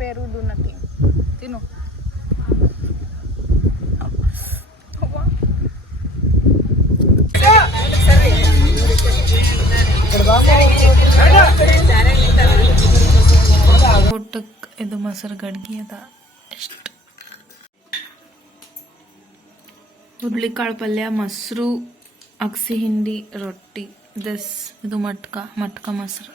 ಪೇರು do nothing. ತಿನ್ನು. ಊಟಕ್ಕೆ ಇದು ಮೊಸರು ಗಡ್ಗೆ ಅದ. ಎಷ್ಟು ಹುರುಳಿಕಾಳು ಪಲ್ಯ, ಮೊಸರು, ಅಗಸಿ ಹಿಂಡಿ, ರೊಟ್ಟಿ. ಇದು ಮಟ್ಕ ಮೊಸರು.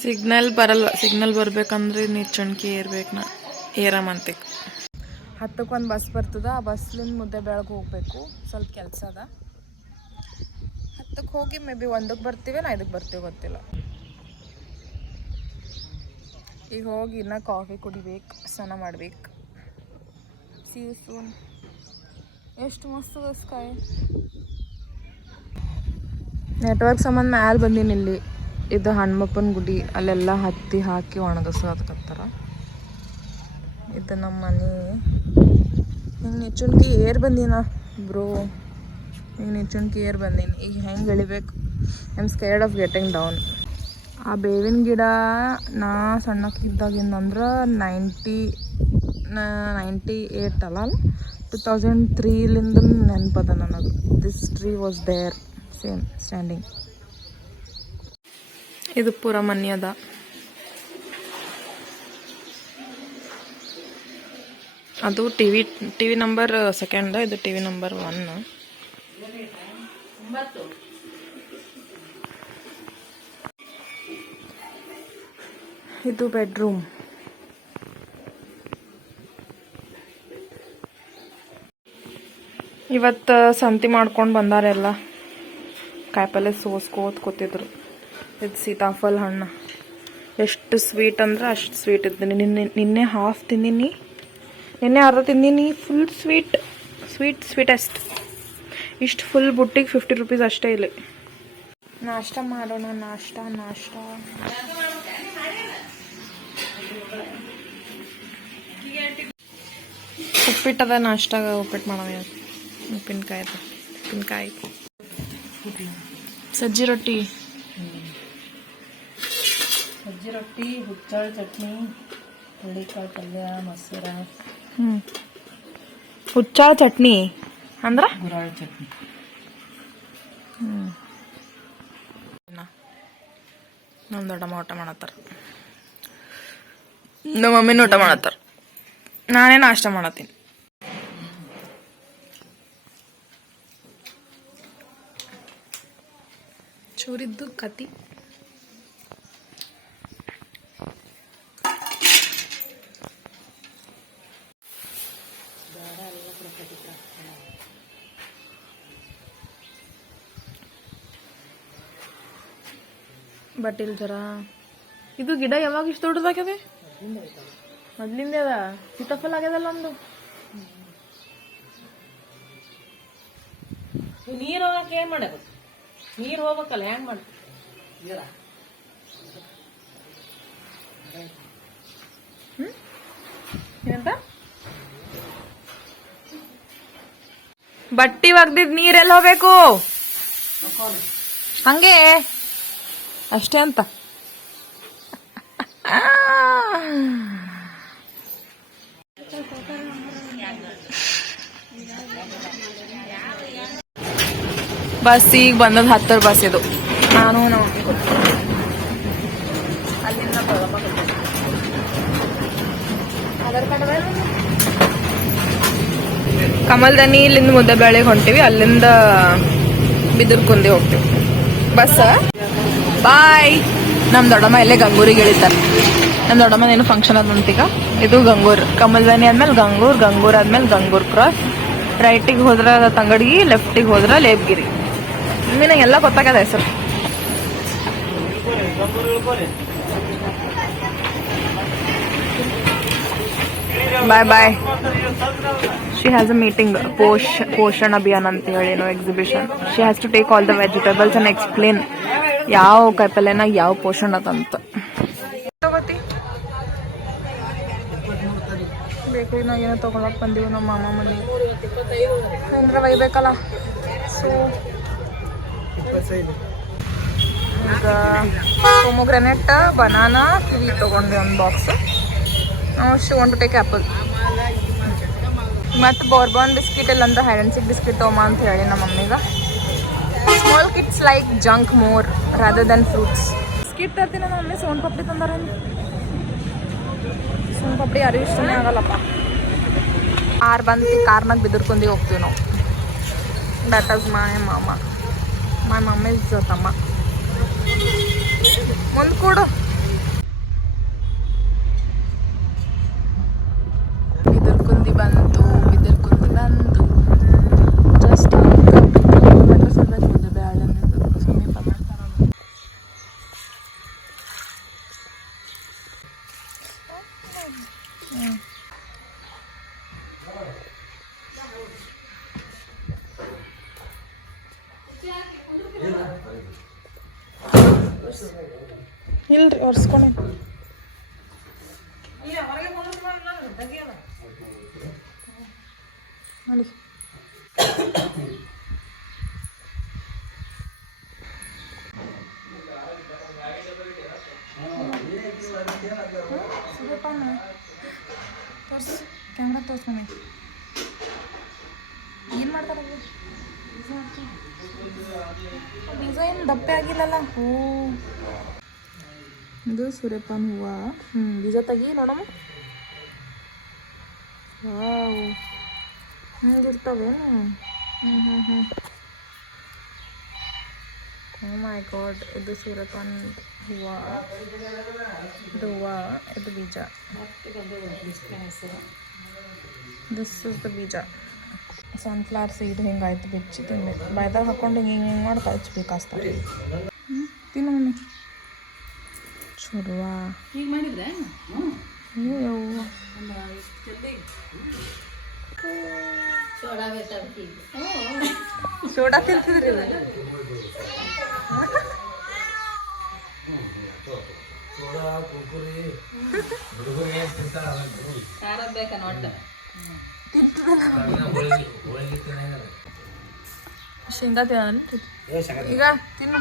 ಸಿಗ್ನಲ್ ಬರಲ್ಲ. ಸಿಗ್ನಲ್ ಬರ್ಬೇಕಂದ್ರೆ ನಿಚ್ಚಣಿಕೆ ಏರ್ಬೇಕು. ನಾ ಏರಮಂತಿಗೆ 10ಕ್ಕೆ ಒಂದು ಬಸ್ ಬರ್ತದ. ಆ ಬಸ್ಲಿಂದ ಮುದ್ದೇಬಿಹಾಳಕ್ಕೆ ಹೋಗ್ಬೇಕು. ಸ್ವಲ್ಪ ಕೆಲಸ ಅದ. 10ಕ್ಕೆ ಹೋಗಿ ಮೇ ಬಿ 1ಕ್ಕೆ ಬರ್ತೀವಿ, ನಾ 5ಕ್ಕೆ ಬರ್ತೀವಿ ಗೊತ್ತಿಲ್ಲ. ಈಗ ಹೋಗಿ ಇನ್ನೂ ಕಾಫಿ ಕುಡಿಬೇಕು, ಸ್ನಾನ ಮಾಡ್ಬೇಕು. See you soon. ಎಷ್ಟು ಮಸ್ತ್ ಅದ ಸ್ಕೈ. ನೆಟ್ವರ್ಕ್ ಸಂಬಂಧ ಮ್ಯಾಲೆ ಬಂದೀನಿ. ಇಲ್ಲಿ ಇದು ಹನುಮಪ್ಪನ ಗುಡಿ. ಅಲ್ಲೆಲ್ಲ ಹತ್ತಿ ಹಾಕಿ ಒಣಗಿಸೋದಕ್ಕತ್ತಾರ. ಇದು ನಮ್ಮ ಮನೆ. ಹಿಂಗೆ ನಿಚ್ಚುಣ್ಕಿ ಏರ್ ಬಂದೀನ ಬ್ರೋ. ಹಿಂಗೆ ನಿಚ್ಚುಣ್ಕಿ ಏರ್ ಬಂದೀನಿ. ಈಗ ಹೆಂಗೆ ಇಳಿಬೇಕು? I am scared of getting down. ಆ ಬೇವಿನ ಗಿಡ ನಾ ಸಣ್ಣಕ್ಕಿದ್ದಾಗಿಂದಂದ್ರೆ 98 ಅಲ್ಲ, 2003ಲಿಂದ ನೆನಪದ ನನಗೆ. This tree was there same standing. ಇದು ಪೂರ ಮನೆ ಅದ. ಅದು ಟಿವಿ ನಂಬರ್ 2, ಇದು ಟಿವಿ ನಂಬರ್ 1. ಇದು ಬೆಡ್ರೂಮ್. ಇವತ್ತು ಸಂತಿ ಮಾಡ್ಕೊಂಡು ಬಂದಾರೆಲ್ಲ. ಕಾಯಿಪಲ್ಲೆ ಸೋಸ್ಕೋತ್ ಕೂತಿದ್ರು. ಇದು ಸೀತಾಫಲ ಹಣ್ಣು. ಎಷ್ಟು ಸ್ವೀಟ್ ಅಂದ್ರೆ ಅಷ್ಟು ಸ್ವೀಟ್ ಇದ್ದೀನಿ. ನಿನ್ನೆ ಹಾಫ್ ತಿಂದೀನಿ, ನಿನ್ನೆ ಅರ್ಧ ತಿಂದೀನಿ. Full sweetest. ಇಷ್ಟು ಫುಲ್ ಬುಟ್ಟಿಗೆ 50 ರೂಪೀಸ್ ಅಷ್ಟೇ. ಇಲ್ಲಿ ನಾಷ್ಟ ಮಾಡೋಣ. ನಾಷ್ಟ ಉಪ್ಪಿಟ್ಟದ. ನಾಷ್ಟಾಗ ಉಪ್ಪಿಟ್ಟು ಮಾಡೋಣ. ಉಪ್ಪಿನಕಾಯಿ, ಸಜ್ಜಿ ರೊಟ್ಟಿ, ಹುಚ್ಚಾಳ ಚಟ್ನಿ, ಹುರುಳಿಕಾಳು ಪಲ್ಯ, ಮೊಸರ. ಹುಚ್ಚಾಳ ಚಟ್ನಿ ಅಂದ್ರೆ ಗುರಾಳ ಚಟ್ನಿ. ನಮ್ಮ ದೊಡ್ಡಮ್ಮ ಊಟ ಮಾಡತ್ತಾರ, ನಮ್ಮ ಮಮ್ಮಿನ ಊಟ ಮಾಡತ್ತಾರ. ನಾನೇ ನಾಷ್ಟ ಮಾಡತ್ತೀನಿ. ಚೂರಿದ್ದು ಕತಿ. ಬಟ್ ಇಲ್ಲಿ ಜರ ಇದು ಗಿಡ ಯಾವಾಗ ಇಷ್ಟು ದೊಡ್ಡದಾಗ್ಯದೆ? ಮೊದ್ಲಿಂದ ಅದ. ಸೀತಾಫಲ ಆಗ್ಯದಲ್ಲ ಒಂದು. ನೀರ್ ಹೋಗಕ್ಕೆ ಏನ್ ಮಾಡಬೇಕು? ನೀರ್ ಹೋಗ್ಬೇಕಲ್ಲ, ಹೆಂಗ್ ಮಾಡ? ಏನಂತ? ಬಟ್ಟಿ ಒಗ್ದಿದ್ ನೀರೆಲ್ಲ ಹೋಗ್ಬೇಕು ಹಂಗೆ ಅಷ್ಟೇ ಅಂತ. ಬಸ್ ಈಗ ಬಂದದ್ದು 10 ಬಸ್. ಇದು ನಾನು ಅಲ್ಲಿಂದ ಕಮಲ್ದನಿ ಇಲ್ಲಿಂದ ಮುದ್ದೇಬಿಹಾಳಿಗೆ ಹೊಂಟಿವಿ. ಅಲ್ಲಿಂದ ಬಿದಿರ್ಕುಂದಿ ಹೋಗ್ತೀವಿ. ಬಸ್ ಬಾಯ್. ನಮ್ಮ ದೊಡ್ಡಮ್ಮ ಇಲ್ಲೇ ಗಂಗೂರಿಗೆ ಇಳಿತಾರೆ. ನಮ್ಮ ದೊಡ್ಡಮ್ಮ ಏನು ಫಂಕ್ಷನ್ ಅದಂತೀಗ. ಇದು ಗಂಗೂರ್. ಕಮಲ್ದನಿ ಆದ್ಮೇಲೆ ಗಂಗೂರ್ ಆದ್ಮೇಲೆ ಗಂಗೂರ್ ಕ್ರಾಸ್. ರೈಟಿಗೆ ಹೋದ್ರ ತಂಗಡಿಗಿ, ಲೆಫ್ಟಿಗೆ ಹೋದ್ರ ಲೇಬ್ಗಿರಿ. ನಿನಗೆಲ್ಲ ಗೊತ್ತಾಗದ ಹೆಸರು. ಬಾಯ್. She has a meeting, Poshan Abhiyan ಅಂತ ಹೇಳಿ exhibition. She has to take all the vegetables and explain ಯಾವ ಕಾಯಿಪಲ್ಯನ ಯಾವ ಪೋಷಣ ಅದಂತ. ತಗೋತಿ ಬೇಕ್ರಿನಾಗ ಏನೋ ತಗೊಳಕ್ ಬಂದೀವಿ ನಮ್ಮ ಮಾಮ ಮನೆ. ಏನಾರ ಒಯ್ಬೇಕಲ್ಲ. ಸೊ ಈಗ ಪೊಮೊಗ್ರೆನೇಟ್ ಬನಾನಾ ಕಿವಿ ತೊಗೊಂಡ್ವಿ ಒಂದು box. She want to take apple. ಮತ್ತು ಬೋರ್ಬಾನ್ ಬಿಸ್ಕಿಟ್ ಇಲ್ಲಂತ ಹೈಡ್ ಆ್ಯಂಡ್ ಸಿಕ್ ಬಿಸ್ಕಿಟ್ ತೊಗೊಂಬ ಅಂತ ಹೇಳಿ ನಮ್ಮ ಮಮ್ಮಿಗೆ. Small kids like junk more rather then fruits. Biscuit ತರ್ತೀನಿ ನಮ್ಮ ಮಮ್ಮಿ ಸೋನ್ ಪಾಪಡಿ ತಂದಾರೇನು. ಸೋನ್ ಪಾಪಡಿ ಯಾರಿಗೂ ಇಷ್ಟನೇ ಆಗಲ್ಲಪ್ಪ. ಕಾರ್ ಬಂದು ಕಾರ್ನಾಗ ಬಿದ್ದಿರ್ಕೊಂಡು ಹೋಗ್ತೀವಿ ನಾವು. ದಟ್ ಇಸ್ ಮೈ ಮಾಮ. ಮೈ ಮಮ್ಮ ಇಸ್ ತಮ್ಮ. ಮುಂದೆ ಕೊಡು. ಬಿದಿರ್ಕುಂದಿ ಬಂತು. ಜಸ್ಟ್ ಕಿಲೋಮೀಟರ್ಸ್ ಇರ್ಬೇಕು ಮುಂದೆ ಬ್ಯಾಳನ್ನ ಸಮೀಪ ಮಾಡ್ತಾರೆ. ಇಲ್ರಿ ಒರ್ಸ್ಕೊಂಡೆ ನೋಡಿ. ತೋರ್ಸು ಕ್ಯಾಮ್ರಾ ತೋರ್ಸು ಮಮ್ಮಿ. ಏನು ಮಾಡ್ತಾರೆ ಬೀಜ ಏನು ದಪ್ಪೆ ಆಗಿಲ್ಲಲ್ಲ. ಹೂ ಇದು ಸೂರ್ಯಪಾನ ಹೂವು. ಬೀಜ ತೆಗಿ ನೋಡಮ್ಮ. ವಾವ್ ಹಿಂಗಿರ್ತವೇನು. ಓ ಮೈ ಗಾಡ್. ಇದು ಸೂರ್ಯಪಾನ ಹೂವು. ಇದು ಹೂವು, ಇದು ಬೀಜ. ದಿಸ್ ಇಸ್ ದ ಬೀಜ. ಸನ್ಫ್ಲವರ್ ಸೀಡ್ ಹಿಂಗಾಯ್ತು ಬಿಚ್ಚಿ ತಿನ್ಬೇಕು. ಬಾಯ್ದಾಗ ಹಾಕೊಂಡು ಹಿಂಗೆ ಮಾಡಿ ಕಚ್ಬೇಕಾಗ್ತದೆ. ತಿನ್ನು ಮಮ್ಮಿ. ಚುರುವ ಈಗ ಮಾಡಿದ್ರೆ ಯವ್ವ ಸೋಡಾ ತಿಂತಿದ್ರಿ. ಶೇಂಗಾ ತಿನ್ನ ಈಗ ತಿನ್ನು.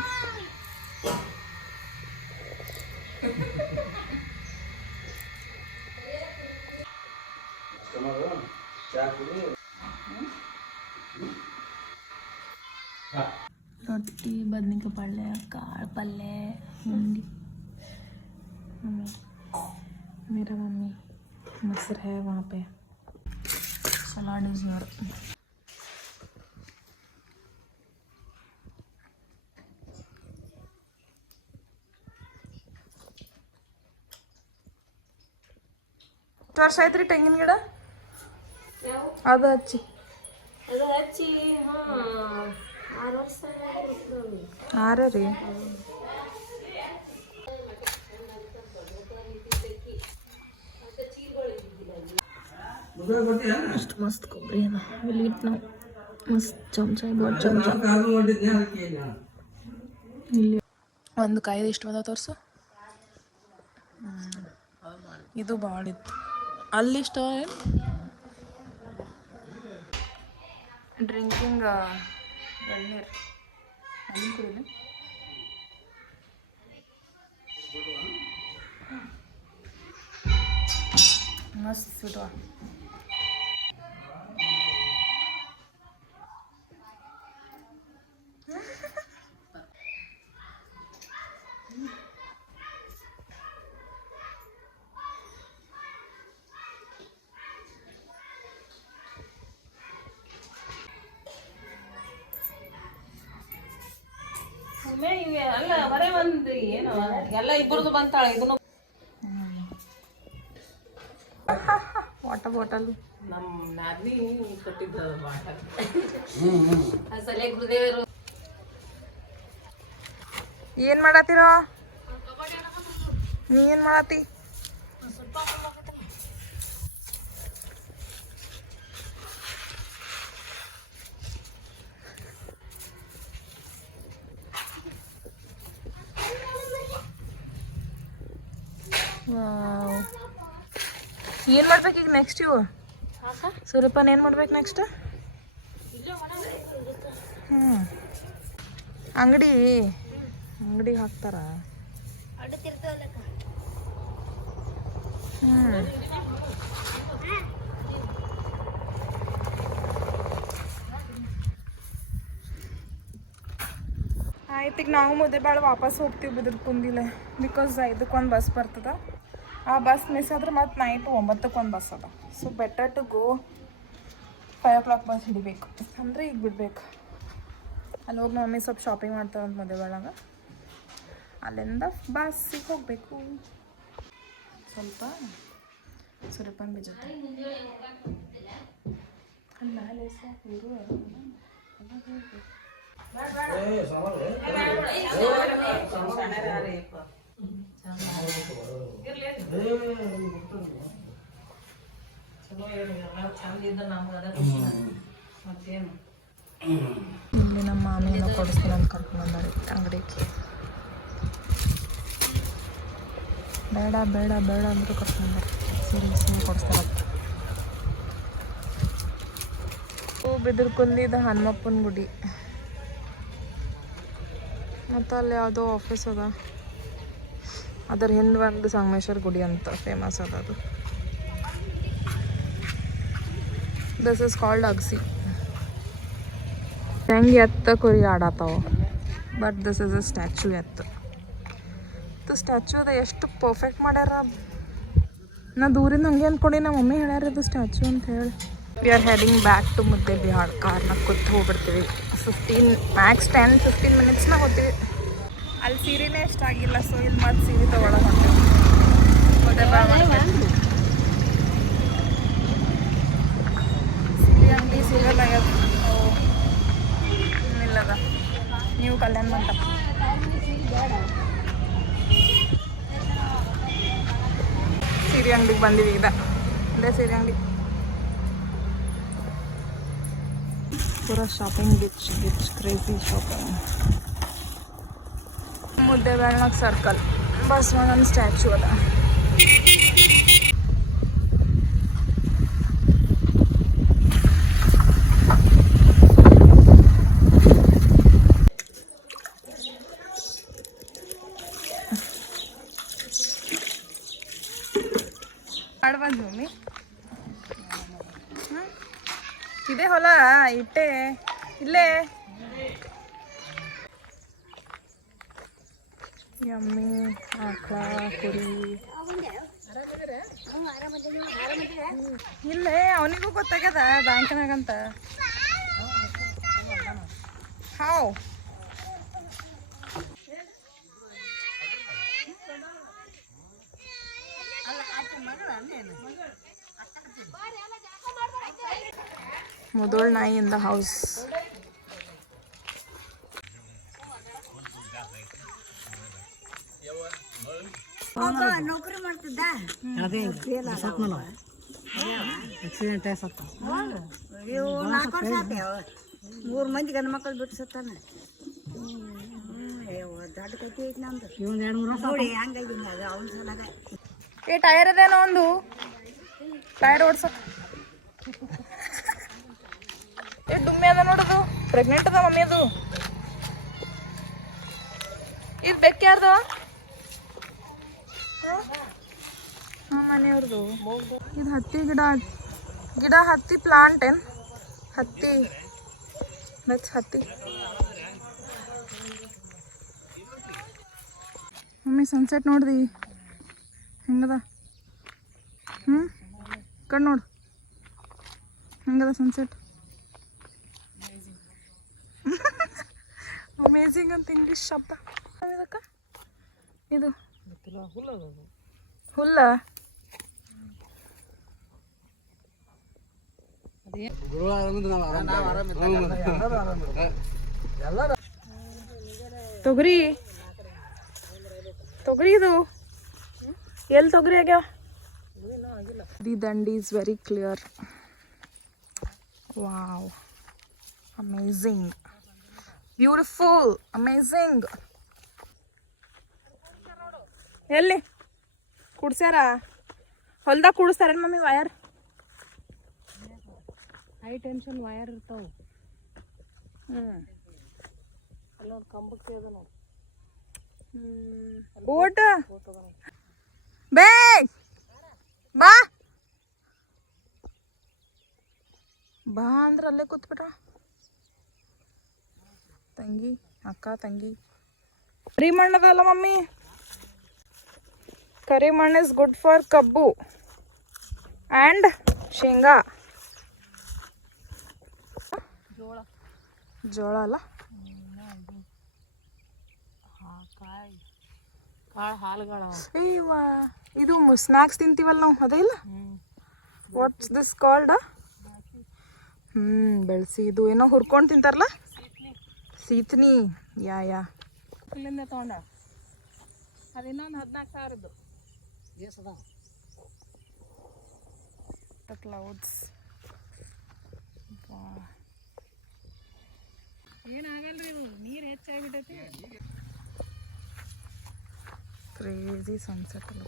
ರೊಟ್ಟಿ, ಬದ್ನಿಕಾಯಿ ಪಲ್ಯ, ಕಾಳು ಪಲ್ಯ, ಹಿಂಡಿ. मेरा मम्मी मसर है वहाँ पे. Salad is your. ವರ್ಷ ಆಯ್ತ್ರಿ ತೆಂಗಿನ ಗಿಡ ಅದು ಹಚ್ಚಿ. ಆರು ರೀ. ಅಷ್ಟು ಮಸ್ತ್ ಕೊಬ್ಬರಿ ಅದ ಇಲ್ಲಿ ಇಟ್ಟು ನಾವು ಮಸ್ತ್ ಚಮಚ ಇಲ್ಲಿ ಒಂದು ಕಾಯ್ದು ಇಷ್ಟು ಅದ ತೋರಿಸು. ಇದು ಭಾಳ ಇತ್ತು ಅಲ್ಲಿ ಇಷ್ಟ. ಡ್ರಿಂಕಿಂಗ್ ಎಳ್ನೀರು ಅಲ್ಲಿ ಕುಡಿಲಿ. ಮಸ್ತ್ ಬಿಡುವ. ಅಲ್ಲ ಬರೇ ಒಂದು ಏನು ಎಲ್ಲ ಇಬ್ಬರದು ಬಂತಾಳೆ. ಇದನ್ನು ವಾಟರ್ ಬಾಟಲ್ ನಮ್ಮ ನಾದ್ನಿ ಕೊಟ್ಟಿದ್ದ ಬಾಟಲ್. ಸಲೇ ಗುರುದೇವರು ಏನು ಮಾಡತ್ತೀರೋ? ನೀ ಏನು ಮಾಡತ್ತಿ? ಏನು ಮಾಡ್ಬೇಕು ಈಗ ನೆಕ್ಸ್ಟ್? ಇವು ಸೂರ್ಯಪಾನ ಏನು ಮಾಡ್ಬೇಕು ನೆಕ್ಸ್ಟ್? ಅಂಗಡಿಗೆ ಹಾಕ್ತಾರ. ಆಯ್ತು, ಈಗ ನಾವು ಮುದ್ದೇಬೇಳೆ ವಾಪಸ್ ಹೋಗ್ತೀವಿ ಬಿದಿರ್ಕುಂದಿಲ್ಲ. ಬಿಕಾಸ್ ಇದಕ್ಕೊಂದು ಬಸ್ ಬರ್ತದ. ಆ ಬಸ್ ಮಿಸ್ ಆದ್ರೆ ಮತ್ತು ನೈಟ್ 9ಕ್ಕೆ ಒಂದು ಬಸ್ ಅದ. So better to go 5 o'clock bus ಹಿಡಿಬೇಕು. ಅಂದರೆ ಈಗ ಬಿಡ್ಬೇಕು. ಅಲ್ಲಿ ಹೋಗಿ ಮಮ್ಮಿ ಸ್ವಲ್ಪ ಶಾಪಿಂಗ್ ಮಾಡ್ತಾರೆ ಅಂತ ಮುದ್ದೇಬೇಳಾಗ. ಅಲ್ಲಿಂದ ಬಸ್ಸಿಗೆ ಹೋಗಬೇಕು. ಸ್ವಲ್ಪ ಸೂರ್ಯಪಾನ ಬೀಜ ಇಲ್ಲಿ ನಮ್ಮ ಮಾಮಿನ ಕೊಡಿಸ್ತೀನಿ ಅಂತ ಕರ್ಕೊಂಡು ಬಂದಾರೆ ಅಂಗಡಿಗೆ. ಬೇಡ ಬೇಡ ಬೇಡ ಅಂದರೂ ಕರ್ಕೊಂಡ್ಬಾರ, ಸೀರಿಯಸ್ನೇ ಕೊಡಿಸ್ತಾರ. ಬಿದಿರ್ಕುಂದಿದ ಹನುಮಪ್ಪನ ಗುಡಿ, ಮತ್ತು ಅಲ್ಲಿ ಯಾವುದೋ ಆಫೀಸ್ ಅದ. ಅದರ ಹಿಂದೆ ಒಂದು ಸಂಗಮೇಶ್ವರ ಗುಡಿ ಅಂತ ಫೇಮಸ್ ಅದ. ಅದು ದಿಸ್ ಇಸ್ ಕಾಲ್ಡ್ ಅಗಸಿ. ಹೆಂಗೆ ಎತ್ತ ಕುರಿ ಆಡತ್ತಾವ. But this is a statue. ಇದು ಸ್ಟ್ಯಾಚ್ಯೂ ಅದ. ಎಷ್ಟು ಪರ್ಫೆಕ್ಟ್ ಮಾಡ್ಯಾರ. ನಾ ದೂರಿಂದ ಹಂಗೆ ಅಂದ್ಕೊಂಡು ನಮ್ಮ ಮಮ್ಮಿ ಹೇಳ್ಯಾರ ಇದು ಸ್ಟ್ಯಾಚ್ಯೂ ಅಂತ ಹೇಳಿ. We are heading back to Muddebihal. ಕಾರ್ನಾಗ ಕೂತು ಹೋಗ್ಬಿಡ್ತೀವಿ. 15 ಮ್ಯಾಕ್ಸ್ 10-15 ಮಿನಿಟ್ಸ್ನಾಗ ಹೋಗ್ತೀವಿ. ಅಲ್ಲಿ ಸೀರೆನೇ ಎಷ್ಟಾಗಿಲ್ಲ. ಸೊ ಇಲ್ಲಿ ಮತ್ತೆ ಸೀರೆ ತೊಗೊಳಕ್ಕೆ ಹೊಂಟೇವಿ ಮುದ್ದೇಬಿಹಾಳ್. ಸೀರೆ ಅಂಗಡಿ ಸಿಗಲ್ಲ ಇಲ್ಲದ. ನೀವು ಕಲ್ಯಾಣ ಮಂಟಪ ಸೀರೆ ಅಂಗಡಿಗೆ ಬಂದೀವಿ. ಇದೇ ಸೀರೆ ಅಂಗಡಿ. ಪೂರಾ ಶಾಪಿಂಗ್ ಗಿಚ್ ಕ್ರೇಜಿ ಶಾಪಿಂಗ್. ಮುದ್ದೇಬೇಳ್ನಾಗ ಸರ್ಕಲ್ ಬಸವಣ್ಣನ ಸ್ಟ್ಯಾಚ್ಯೂ ಅದ. ಆಡ್ಬಂದು ಮಮ್ಮಿ. ಇದೇ ಹೊಲ ಇಟ್ಟೆ ಇಲ್ಲೇ. ಯಮ್ಮಿ ಆಕಳ ಕುರಿ ಇಲ್ಲೇ. ಅವನಿಗೂ ಗೊತ್ತಾಗ್ಯದ ಬ್ಯಾಂಕ್ನಾಗಂತ. ಹಾವ್ ಮುದೋಳ್ ನಾಯಿ ಇನ್ ದ ಹೌಸ್. ನೌಕರಿ ಮಾಡ್ತಿದ್ದ ಆಕ್ಸಿಡೆಂಟ್ ಇವು 4 ವರ್ಷ ಆತ. 3 ಮಂದಿ ಗಂಡು ಮಕ್ಕಳು ಬಿಟ್ಟು ಸತ್ತಾನ. ದೊಡ್ಡ ಕತ್ತಿ ಐತಿ ನಮ್ದು. ನೋಡಿ ಹಂಗಾಗಿ ಅವನ ಸಲಗ ಏ ಟೈರ್ ಅದೇನೋ ಒಂದು ಟೈರ್ ಓಡ್ಸಕ್. ಏ ಡುಮ್ಮಿ ಅದ ನೋಡೋದು. ಪ್ರೆಗ್ನೆಂಟ್ ಅದ ಮಮ್ಮಿ. ಅದು ಇದು ಬೆಕ್ಕ ಯಾರ್ದವ? ಮನೆಯವ್ರದು. ಇದು ಹತ್ತಿ ಗಿಡ ಹತ್ತಿ ಪ್ಲಾಂಟ್ ಏನು? ಹತ್ತಿ ಮಮ್ಮಿ ಸನ್ಸೆಟ್ ನೋಡ್ದಿ ಹೆಂಗದ? ಕಣ್ಣು ನೋಡು ಹೆಂಗದ ಸನ್ಸೆಟ್. ಅಮೇಝಿಂಗ್ ಅಂತ ಇಂಗ್ಲೀಷ್ ಶಬ್ದ ಇದಕ್ಕ. ಇದು ಹುಲ್ಲ. ತೊಗರಿ ಇದು ಎಲ್ಲಿ ತೊಗರಿ ಆಗ್ಯಾವ? ದಿ ದಂಡಿ is very clear. Wow, amazing, beautiful, amazing. ಎಲ್ಲಿ ಕುಡ್ಸ್ಯಾರ? ಹೊಲ್ದಾಗ ಕುಡಿಸ್ತಾರೇನು mummy wire? High tension wire ಇರ್ತಾವೆ. ಅಲ್ಲೊಂದು ಕಂಬಕ್ಕೆ ಅದ ನೋಡಿ. ಊಟ ಬೇ ಬಾ ಬಾ ಅಂದ್ರೆ ಅಲ್ಲೇ ಕೂತ್ಬಿಟ್ರ ತಂಗಿ ಅಕ್ಕ ತಂಗಿ. ಕರಿ ಮಣ್ಣದಲ್ಲ ಮಮ್ಮಿ, ಕರಿ ಮಣ್ಣು ಇಸ್ ಗುಡ್ ಫಾರ್ ಕಬ್ಬು ಆ್ಯಂಡ್ ಶೇಂಗಾ. ಜೋಳ ಅಲ್ಲ, ಕಾಳು ಹಾಲುಗಳ. ಇದು ಸ್ನ್ಯಾಕ್ಸ್ ತಿಂತೀವಲ್ಲ ನಾವು, ಅದೇ ಇಲ್ಲ? What's this called? ಬೆಳೆಸಿ ಇದು ಏನೋ ಹುರ್ಕೊಂಡು ತಿಂತಾರಲ್ಲ, ಸೀತ್ನಿ. ಯಾ ಇಲ್ಲಿಂದ ತೊಗೊಂಡ ಅದು ಇನ್ನೊಂದು 14,000. ಕ್ಲೌಡ್ಸ್ ಏನಾಗಲ್ರಿ, ಇದು ನೀರು ಹೆಚ್ಚಾಗಿಬಿಟ್ಟೈತಿ. ಕ್ರೇಜಿ ಸನ್ಸೆಟ್ ಅಲ್ಲ.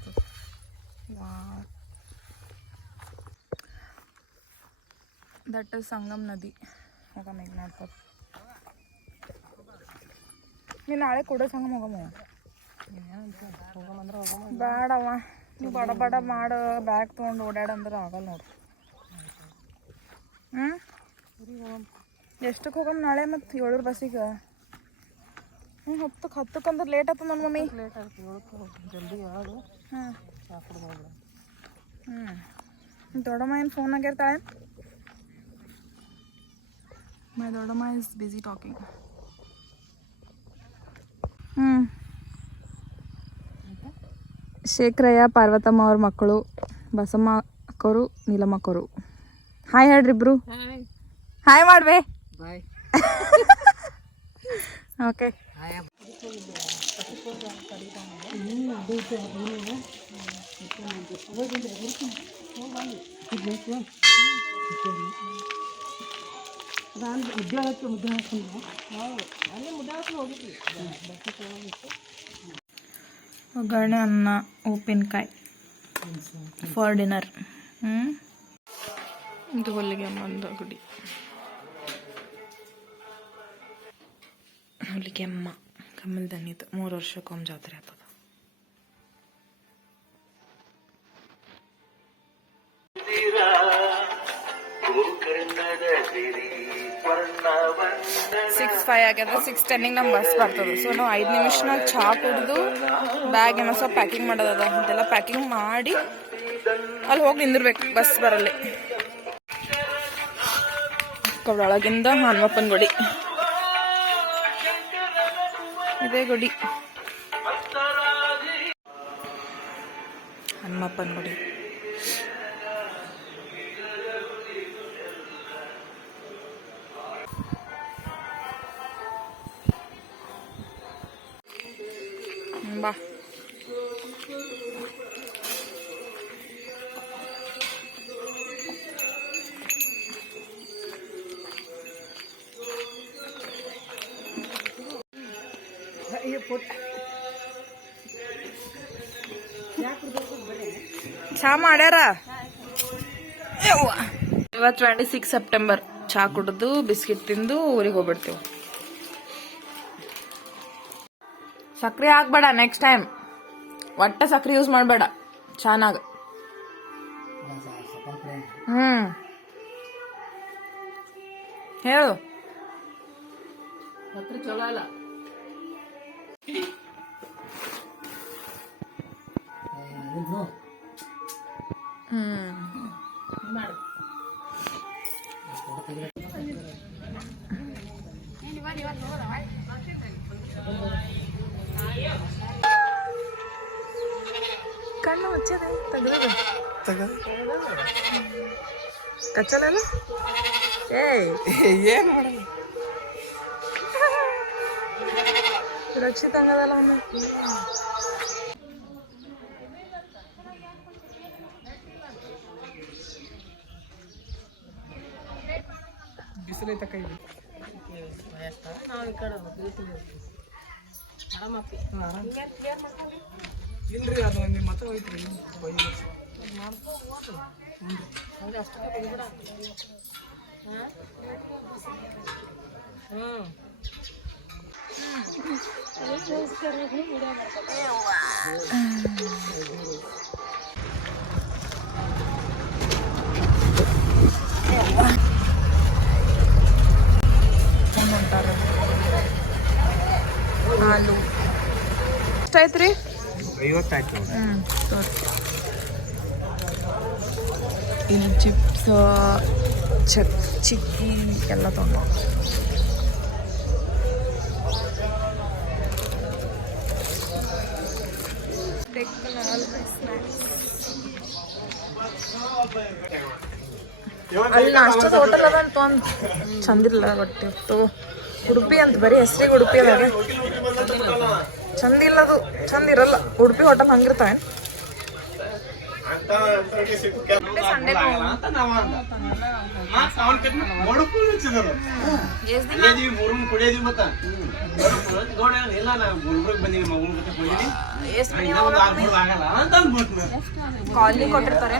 ದಟ್ ಇಸ್ ಸಂಗಮ್ ನದಿ. ಹೋಗಮ್ಮ ಈಗ ನೋಡ್ಕೊ. ನೀನು ನಾಳೆ ಕೂಡ ಸಂಗಮ್ ಹೋಗಮ್ಮ. ಬೇಡವ, ನೀವು ಬಡ ಬಡ ಮಾಡು ಬ್ಯಾಗ್ ತೊಗೊಂಡು ಓಡಾಡಂದ್ರೆ ಆಗಲ್ಲ ನೋಡು. ಎಷ್ಟಕ್ಕೆ ಹೋಗಮ್ಮ ನಾಳೆ? ಮತ್ತು 7 ಬಸ್ಸಿಗೆ. 10ಕ್ಕೆ ಅಂದ್ರೆ ಲೇಟ್ ಆಗ್ತದೆ ನನ್ನ ಮಮ್ಮಿ. ಲೇಟ್ ಆಗ್ತದೆ, ಜಲ್ದಿ ಯಾವುದು. ದೊಡ್ಡಮ್ಮ ಏನು ಫೋನ್ ಆಗಿರ್ತಾಳೆ? ಮೈ ದೊಡ್ಡಮ್ಮ is busy talking. Shekharayya Parvathamma ಅವ್ರ ಮಕ್ಕಳು, ಬಸಮ್ಮ ಅಕ್ಕವರು, ನೀಲಮ್ಮ ಅಕ್ಕವರು. ಹಾಯ್ ಹೇಳ್ರಿ ಇಬ್ರು. ಹಾಯ್ ಮಾಡ್ಬೇ. ಬಾಯ್. ಓಕೆ. ಒಗ್ಗರಣೆ, ಅನ್ನ, ಉಪ್ಪಿನಕಾಯಿ ಫಾರ್ ಡಿನ್ನರ್. ಇದು ಹೊಲಿಗೆ ಅಮ್ಮಂದು ಗುಡಿ. ಹೊಲಿಗೆ ಅಮ್ಮ ಕಮ್ಮಲ್ ದನಿದು 3 ವರ್ಷಕ್ಕೊಮ್ಮೆ ಜಾತ್ರೆ ಆಗ್ತದೆ. ಸಿಕ್ಸ್ 5 ಆಗ್ಯದ. 6:10 ನಮ್ಮ ಬಸ್ ಬರ್ತದೆ. ಸೊ ನಾವು 5 ನಿಮಿಷನಾಗ ಚಹಾ ಕುಡಿದು ಬ್ಯಾಗ್ ಏನೋ ಸ್ವಲ್ಪ ಪ್ಯಾಕಿಂಗ್ ಮಾಡೋದದ. ಇದೆಲ್ಲ ಪ್ಯಾಕಿಂಗ್ ಮಾಡಿ ಅಲ್ಲಿ ಹೋಗಿ ನಿಂದಿರ್ಬೇಕು, ಬಸ್ ಬರಲ್ಲ. ಒಳಗಿಂದ ಹನುಮಪ್ಪನ ಗುಡಿ, ಇದೇ ಗುಡಿ ಹನುಮಪ್ಪನ ಗುಡಿ. ಬಾ ಚಾ ಮಾಡ್ಯಾರ. ಇವತ್ತು 26 ಸೆಪ್ಟೆಂಬರ್. ಚಾ ಕುಡಿದು ಬಿಸ್ಕಿಟ್ ತಿಂದು ಊರಿಗೆ ಹೋಗ್ಬಿಡ್ತೀವಿ. ಸಕ್ರೆ ಹಾಕ್ಬೇಡ ನೆಕ್ಸ್ಟ್ ಟೈಮ್. ಒಟ್ಟೆ ಸಕ್ರೆ ಯೂಸ್ ಮಾಡಬೇಡ ಚಾನಾಗ. ಹೇಳು. ಸಕ್ರೆ ಚಲೋ ಅಲ್ಲ. ಮಾಡು. ಕಣ್ಣು ಮುಚ್ಚದೆ ತೆಗೆದು ಕಚ್ಚಲಲ್ಲ. ಏನು ಮಾಡಲ್ಲ. ರಕ್ಷಿತ ಹಂಗದಲ್ಲ ಒಮ್ಮೆ. ಬಿಸಿಲೈತ ಕೈ. ನಾವು ಈ ಕಡೆ ಇಲ್ರಿ, ಅದು ನಿಮ್ಮ ಮತ ಹೋಯ್ತ್ರಿ. ಅಂದ್ರೆ ಅಷ್ಟಕ್ಕೆ ತೆಗಿಬಿಡ. ಹಾಲು ಎಷ್ಟಾಯ್ತು ರೀ? 50 ಆಯ್ತು. ಇಲ್ಲಿ ಚಿಪ್ಸ್ ಚಿಕ್ಕಿ ಎಲ್ಲ ತೊಗೊಂಡು ಅಲ್ಲಿ ನಾಷ್ಟ ಹೋಟೆಲ್ ಅದ ಅಂತ ಒಂದು ಚಂದಿಲ್ಲ ಬಟ್ಟೆ ಉಡುಪಿ ಅಂತ ಬರೀ ಹೆಸ್ರಿಗೆ ಉಡುಪಿ ಅದಾಗ ಚಂದ ಇಲ್ಲ ಅದು, ಚಂದ ಇರಲ್ಲ. ಉಡುಪಿ ಹೋಟೆಲ್ ಹಂಗಿರ್ತಾವೆ. ಸಂಡೇ ಕಾಲನಿ ಕೊಟ್ಟಿರ್ತಾರೆ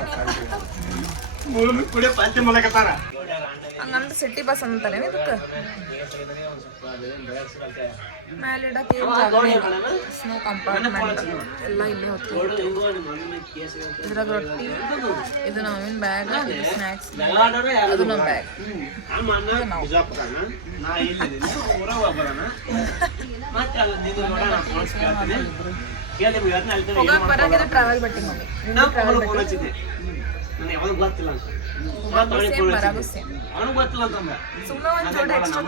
ಹಂಗಂತ ಸಿಟಿ ಬಸ್ ಅಂತಾನೆ ಇದಕ್ಕೆ. ಮೇಲೆ ಇಡಕ್ಕೆ ಸ್ನೋ ಕಂಪಾರ್ಟ್ಮೆಂಟ್ ಎಲ್ಲ ಇಲ್ಲಿ ಹೊತ್ತು. ಇದ್ರಾಗ ರೊಟ್ಟಿ, ಇದು ನಾವಿನ ಬ್ಯಾಗ್, ಇದು ಸ್ನ್ಯಾಕ್ಸ್, ಅದು ನಮ್ಮ ಬ್ಯಾಗ್. ಹೋಗಕ್ ಬರಾಗಿದೆ ಟ್ರಾವೆಲ್ ಬಟ್ಟೆ ಮಮ್ಮಿ. ಟ್ರಾವೆಲ್ ಬಟ್ಟೆ ಬರಾಗು ಸೇಮ್. ಸುಮ್ಮನೆ ಒಂದು ಜೋಡಿ ಎಕ್ಸ್ಟ್ರಾ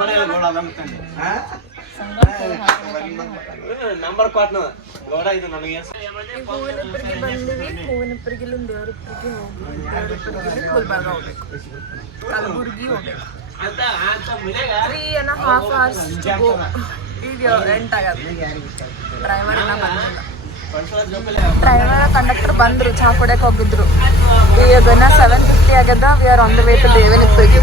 ಹೂವಿನಪ್ಪರಿಗೆ ಬಂದಿವಿ. ಹೂವಿನಪ್ಪರಿಗೆ ದೇವರಪ್ಪರಿಗೆ ಹೋಗ್ಬೇಕು. ಗುಲ್ಬರ್ಗ ಹೋಗ್ಬೇಕು, ಕಲಬುರ್ಗಿ ಹೋಗ್ಬೇಕು. 3.5 hours to go. ಈಗ 8 ಆಗತ್ತೆ. ಡ್ರೈವರ್ ಎಲ್ಲ ಬಂದಿಲ್ಲ. ಡ್ರೈವರ್ ಕಂಡಕ್ಟರ್ ಬಂದ್ರು, ಚಹಾ ಕುಡಿಯಕ್ಕೆ ಹೋಗಿದ್ರು. ಈಗ 7:50 ಆಗ್ಯದ. We are on the way to ದೇವರಿಪ್ಪರಿಗೆ.